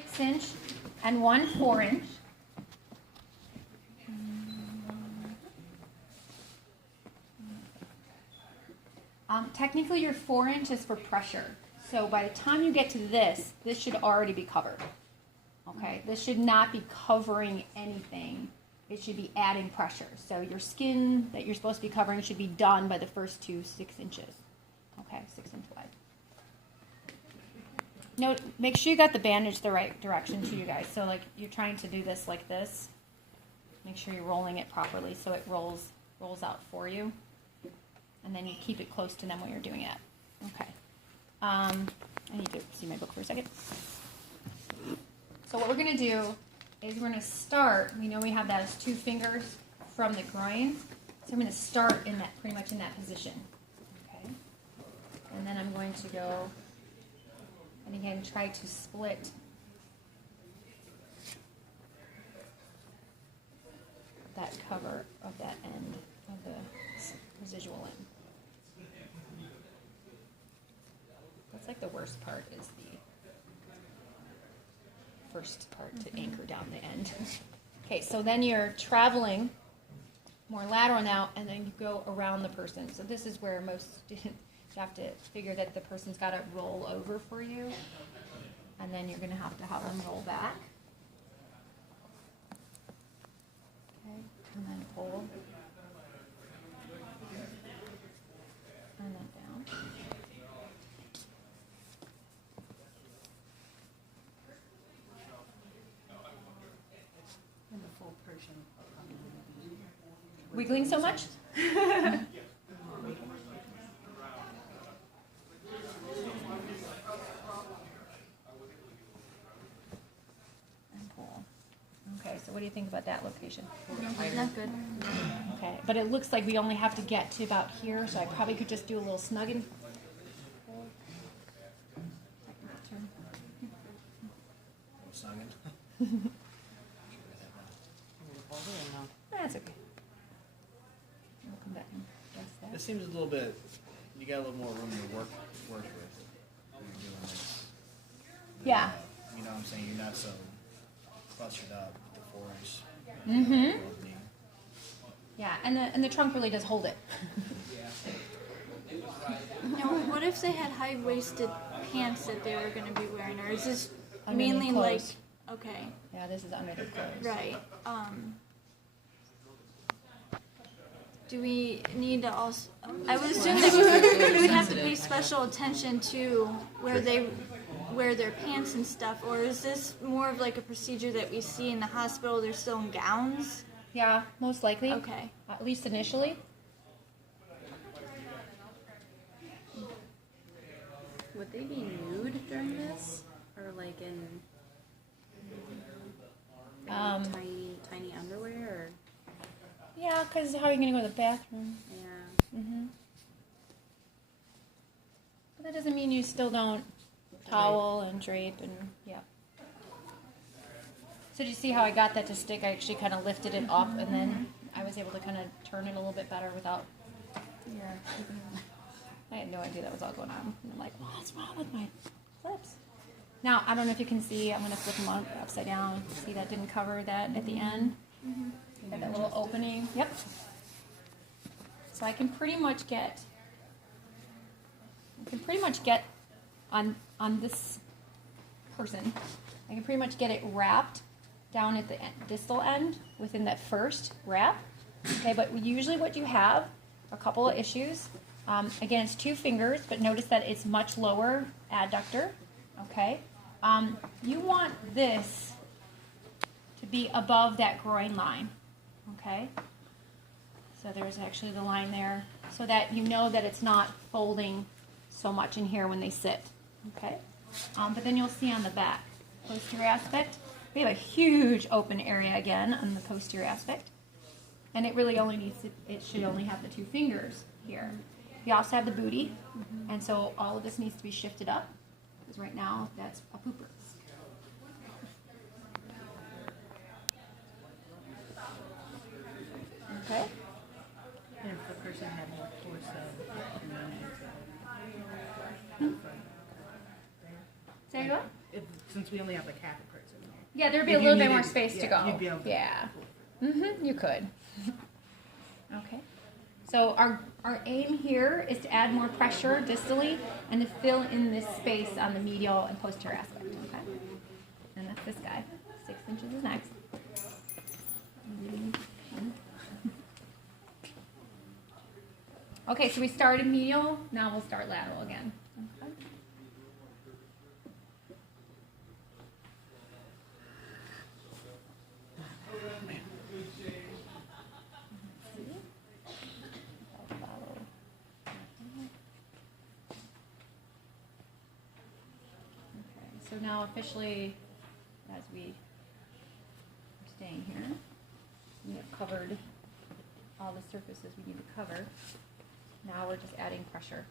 6-inch and one 4-inch. Technically, your 4-inch is for pressure. So by the time you get to this should already be covered. Okay, this should not be covering anything. It should be adding pressure. So your skin that you're supposed to be covering should be done by the first 6 inches. Okay, 6-inch wide. Note, make sure you got the bandage the right direction to you guys. So like you're trying to do this like this. Make sure you're rolling it properly so it rolls out for you. And then you keep it close to them when you're doing it. Okay. I need to see my book for a second. So what we're going to do is we're going to start. We know we have that as 2 fingers from the groin. So I'm going to start in that, pretty much in that position. Okay. And then I'm going to go, and again, try to split that cover of that end of the residual end. That's like the worst part is the first part to anchor down the end. Okay, so then you're traveling more lateral now, and then you go around the person. So this is where most students, you have to figure that the person's got to roll over for you, and then you're going to have them roll back. Okay, and then pull. And then down. And the full person. Wiggling so much? And pull. Okay, so what do you think about that location? Not good. Okay, but it looks like we only have to get to about here, so I probably could just do a little snugging. That's okay. We'll come back and adjust that. It seems a little bit. You got a little more room to work with. When you're doing this. Yeah. You know what I'm saying? You're not so clustered up with the 4-inch. Mm-hmm. Yeah, and the trunk really does hold it. Now, what if they had high-waisted pants that they were going to be wearing, or is this Underneath mainly clothes. like, okay, Yeah, this is under the clothes. right? Do we need to also? I would assume that we would have to pay special attention to where they wear their pants and stuff, or is this more of like a procedure that we see in the hospital? They're still in gowns. Yeah, most likely. Okay. At least initially. Would they be nude during this, or like in tiny underwear? Or? Yeah, because how are you going to go to the bathroom? Yeah. Mm-hmm. But that doesn't mean you still don't towel and drape and, yeah. So do you see how I got that to stick? I actually kind of lifted it up, and then I was able to kind of turn it a little bit better without... Yeah. I had no idea that was all going on. And I'm like, what's wrong with my clips? Now, I don't know if you can see. I'm going to flip them upside down. See, that didn't cover that at the end? Mm-hmm. Got that little opening. Yep. So I can pretty much get on this person, I can pretty much get it wrapped down at the distal end within that first wrap. Okay, but usually what you have, a couple of issues. Again, it's 2 fingers, but notice that it's much lower adductor. Okay, you want this to be above that groin line. Okay, so there's actually the line there, so that you know that it's not folding so much in here when they sit. Okay, but then you'll see on the back, posterior aspect, we have a huge open area again on the posterior aspect, and it really only needs to, it should only have the 2 fingers here. You also have the booty, and so all of this needs to be shifted up, because right now that's a pooper. Okay. And if the person had more torso. Say what? If since we only have like half a person here. Yeah, there'd be If a you little bit needed- more space to yeah, go. you'd be able to- Yeah. You could. Okay. So our aim here is to add more pressure distally and to fill in this space on the medial and posterior aspect. Okay. And that's this guy. 6 inches is next. Okay, so we started medial. Now we'll start lateral again. Okay. So now officially, as we are staying here, we have covered all the surfaces we need to cover. Now we're just adding pressure.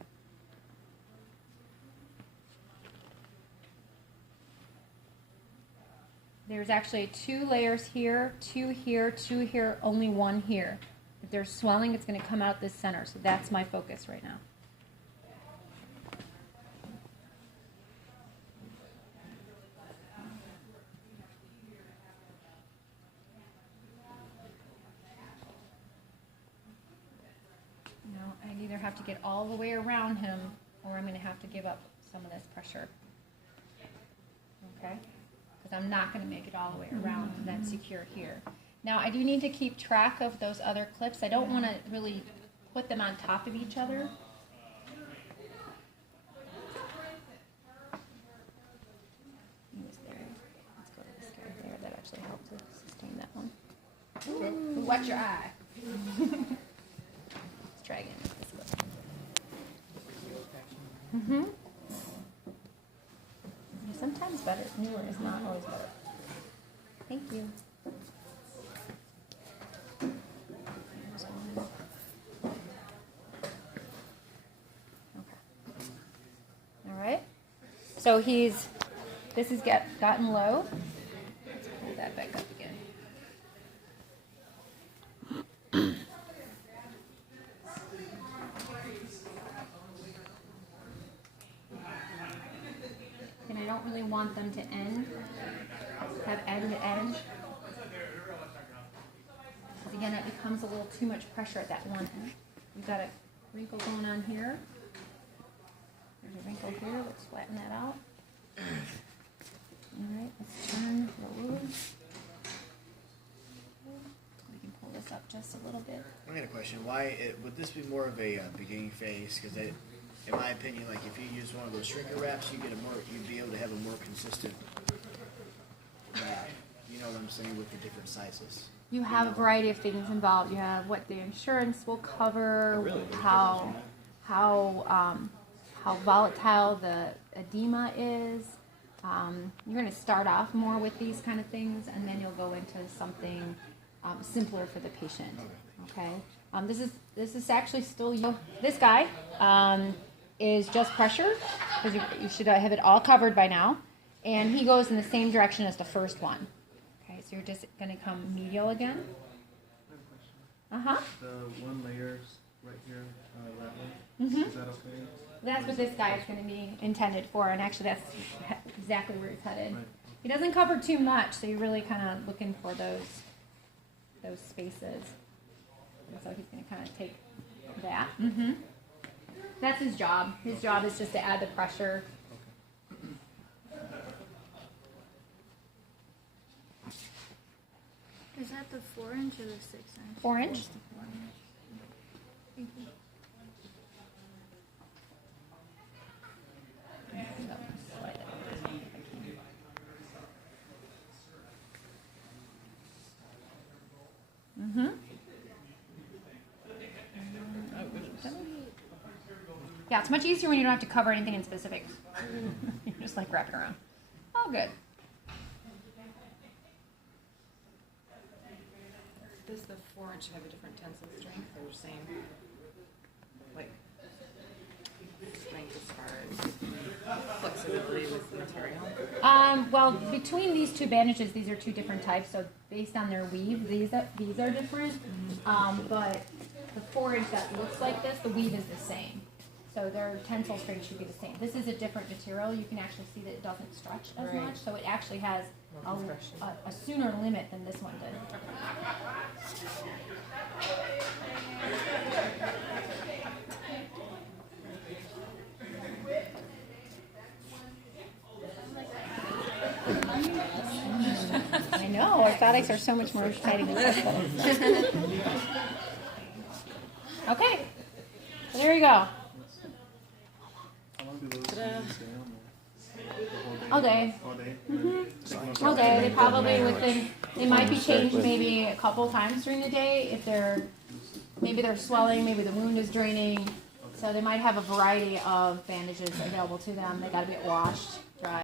There's actually 2 layers here, 2 here, 2 here, only 1 here. If there's swelling, it's going to come out this center. So that's my focus right now. Now, I either have to get all the way around him or I'm going to have to give up some of this pressure. Okay? Because I'm not going to make it all the way around and then secure here. Now, I do need to keep track of those other clips. I don't want to really put them on top of each other. Let's go to this guy there. That actually helped to sustain that one. Ooh, watch your eye. Let's try again with this one. Sometimes better. Newer is not always better. Thank you. Okay. All right. So this has gotten low. Let's pull that back up again. And I don't really want them to have end to end. Because again, it becomes a little too much pressure at that one end. We've got a wrinkle going on here. There's a wrinkle here. Let's flatten that out. All right, let's turn the wound. We can pull this up just a little bit. I got a question. Would this be more of a beginning phase? Because in my opinion, like if you use one of those shrinker wraps, you'd be able to have a more consistent wrap. You know what I'm saying, with the different sizes. You have a variety of things involved. You have what the insurance will cover, Oh, really? how volatile the edema is. You're going to start off more with these kind of things, and then you'll go into something simpler for the patient. Okay. This is actually still this guy is just pressure because you should have it all covered by now, and he goes in the same direction as the first one. Okay, so you're just going to come medial again. The one layers right here, that one, is that okay? That's what this guy is going to be intended for, and actually that's exactly where he's headed. Right. He doesn't cover too much, so you're really kind of looking for those spaces. And so he's going to kind of take that. That's his job. His job is just to add the pressure. Is that the 4-inch or the 6-inch? 4-inch. Just the 4-inch. Thank you. Yeah, it's much easier when you don't have to cover anything in specific. You just like wrap it around. Oh, good. Does the 4-inch have a different tensile strength or same, like, strength as far as flexibility with the material? Well, between these two bandages, these are two different types. So based on their weave, these are different. But the 4-inch that looks like this, the weave is the same. So their tensile strength should be the same. This is a different material. You can actually see that it doesn't stretch as Right. much, so it actually has More compression. a sooner limit than this one did. I know, orthotics are so much more exciting than prosthetics. Okay, so there you go. How long do those usually stay on there? The whole day? All day. All day? Okay, they probably within, they might be changed maybe a couple times during the day if maybe they're swelling, maybe the wound is draining. So they might have a variety of bandages available to them. They gotta get washed.